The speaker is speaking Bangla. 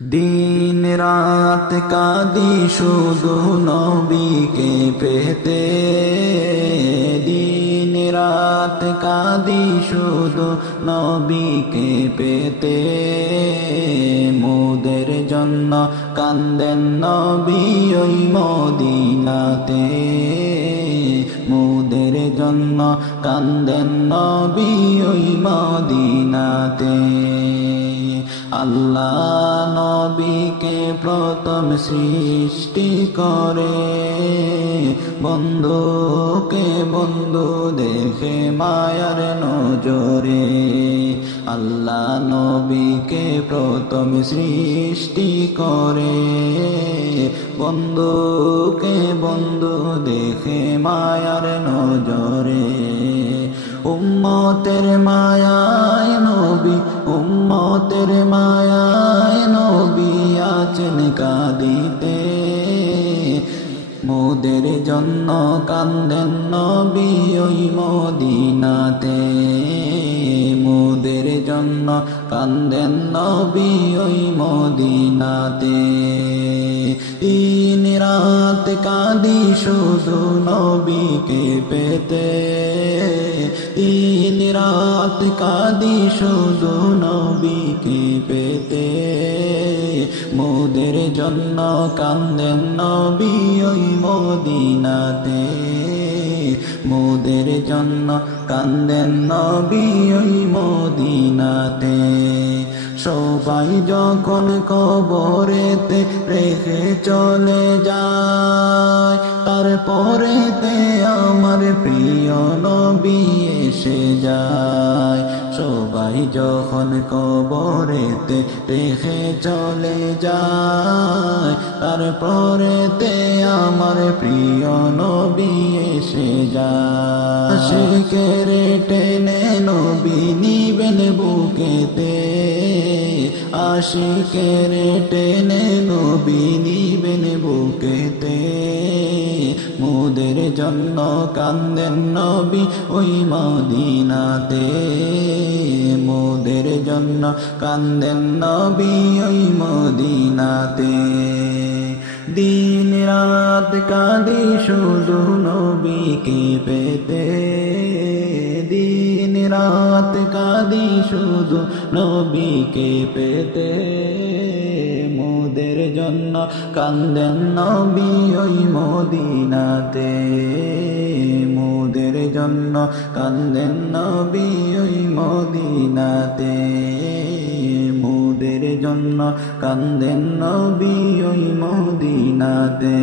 দিন রাত কাঁদি শুধু নবীকে পেতে, দিন রাত কাঁদি শুধু নবীকে পেতে। মোদের জন্য কান্দেন নবী ওই মদিনাতে, মোদের জন্য কান্দেন নবী ওই মদিনাতে। আল্লাহ নবীকে প্রথম সৃষ্টি করে, বন্ধুকে বন্ধু দেখে মায়ার নজরে। আল্লাহ নবীকে প্রথম সৃষ্টি করে, বন্ধুকে বন্ধু দেখে মায়ার নজরে। উম্মতের মায়ায় নবী, উম্মতের মায়ায় নবী আছেন কাঁদিতে। মোদের জন্য কান্দেন নবী ওই মদিনাতে, মোদের জন্য কান্দেন নবী ওই মদিনাতে। দিন রাত কাঁদি শুধু নবীকে পেতে, দিন রাত কাঁদি শুধু নবীকে পেতে। মোদের জন্য কান্দেন নবী ওই মদিনাতে, মোদের জন্য কান্দেন নবী ওই মদিনাতে। সবাই যখন কবরেতে রেখে চলে যায়, তারপরেতে আমার প্রিয় নবী এসে যায়। সবাই যখন কবরেতে রেখে চলে যায়, তারপরেতে আমার প্রিয় নবী এসে যায়। আশিকের টেনে নবী নিবেন বুকেতে, আশিকের টেনে নবী নিবেন বুকেতে। মোদের জন্য কান্দেন নবী ওই মদিনাতে, মোদের জন্য কান্দেন নবী ওই মদিনাতে। দিন রাত কাঁদি শুধু নবীকে পেতে, দিন রাত কাঁদি শুধু নবীকে পেতে। মোদের জন্য কান্দেন নবী ওই মদিনাতে, মোদের জন্য কান্দেন নবী ওই মদিনাতে, মোদের জন্য কান্দেন নবী ওই মদিনাতে।